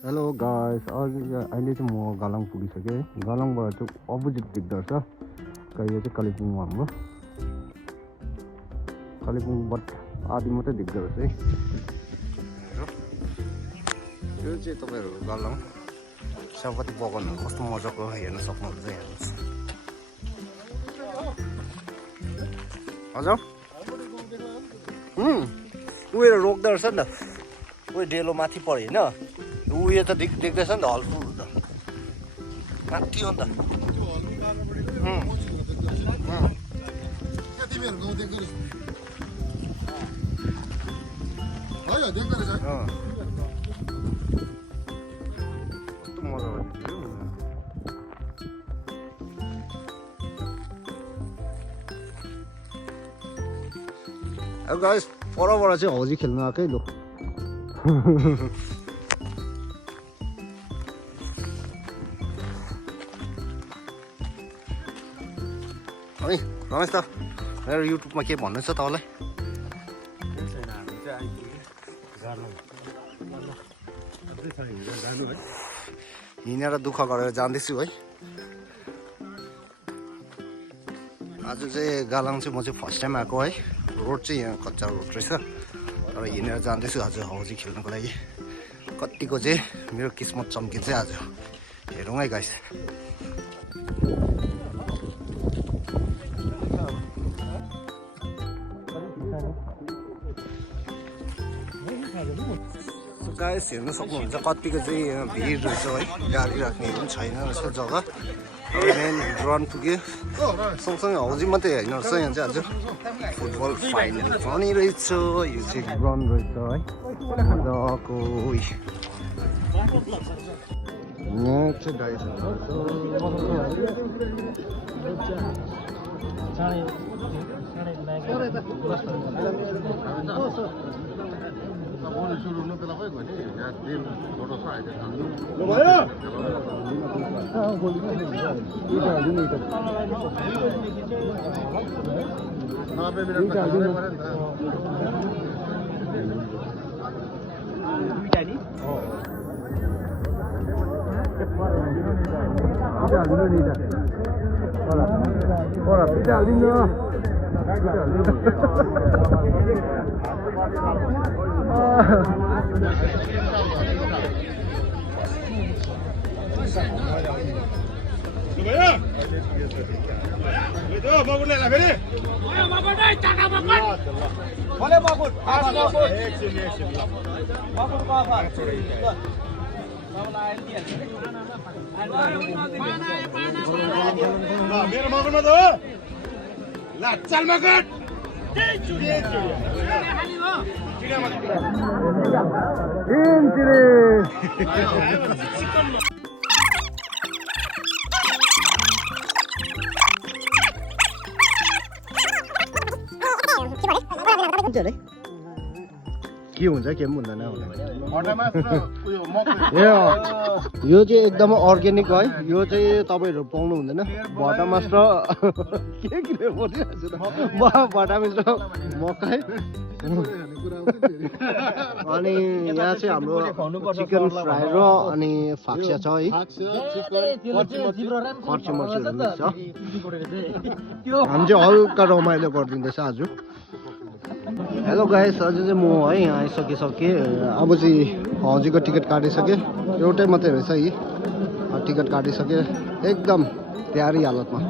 Hello guys, अहिले चाहिँ म गालाङ पुगिसकेँ है। गालाङबाट चाहिँ अपोजिट देख्दो रहेछ। यो चाहिँ कालिम्पोङमा हाम्रो कालिम्पोङबाट आदि मात्रै देख्दो रहेछ है। यो चाहिँ तपाईँहरू गालाङ चियापत्ती बगानहरू कस्तो मजाको हेर्न सक्नुहुन्छ हेर्नुहोस्। हजुर उयो रोक्दो रहेछ नि त, उयो डेलो माथि पऱ्यो होइन, उयो त देख्दैछ नि त हल्फुल त माथि हो नि त। कस्तो मजा अब गाइस परबाट चाहिँ हौजी खेल्नु आएकै लु। है रमेश त मेरो युट्युबमा के भन्नु छ तपाईँलाई? हिँडेर दुःख गरेर जाँदैछु है। आज चाहिँ गालाङ चाहिँ म चाहिँ फर्स्ट टाइम आएको है। रोड चाहिँ यहाँ कच्चा रोड रहेछ, तर हिँडेर जाँदैछु आज हौजी खेल्नुको लागि। कतिको चाहिँ मेरो किस्मत चम्किन्छ आज, हेरौँ है गाइस। गाइस हेर्न सक्नुहुन्छ कतिको चाहिँ यहाँ भिड रहेछ है, गाडी राख्नेहरू पनि छैन रहेछ जग्गा। मेन ड्रन पुग्यो, सँगसँगै हौजी मात्रै होइन रहेछ यहाँ चाहिँ आज फुटबल फाइनल पनि रहेछ। यो चाहिँ ग्राउन्ड रहेछ है मजाको। यहाँ चाहिँ गाइस मेरो मगनमा त हो ला चल मगन के हुन्छ के पनि हुँदैन। यो चाहिँ एकदमै अर्ग्यानिक है। यो चाहिँ तपाईँहरू पाउनु हुँदैन। भटमास र के भटमास र मकै। अनि यहाँ चाहिँ हाम्रो चिकन फ्राई र अनि फाक्सा छ है, फर्सी मर्सीहरू मिक्स छ। हामी चाहिँ हल्का रमाइलो गरिदिँदैछ आज। हेलो गाइस, आज चाहिँ म है यहाँ आइसकिसकेँ। अब चाहिँ हौजीको टिकट काटिसकेँ, एउटै मात्रै रहेछ यी टिकट काटिसकेँ एकदम प्यारी हालतमा।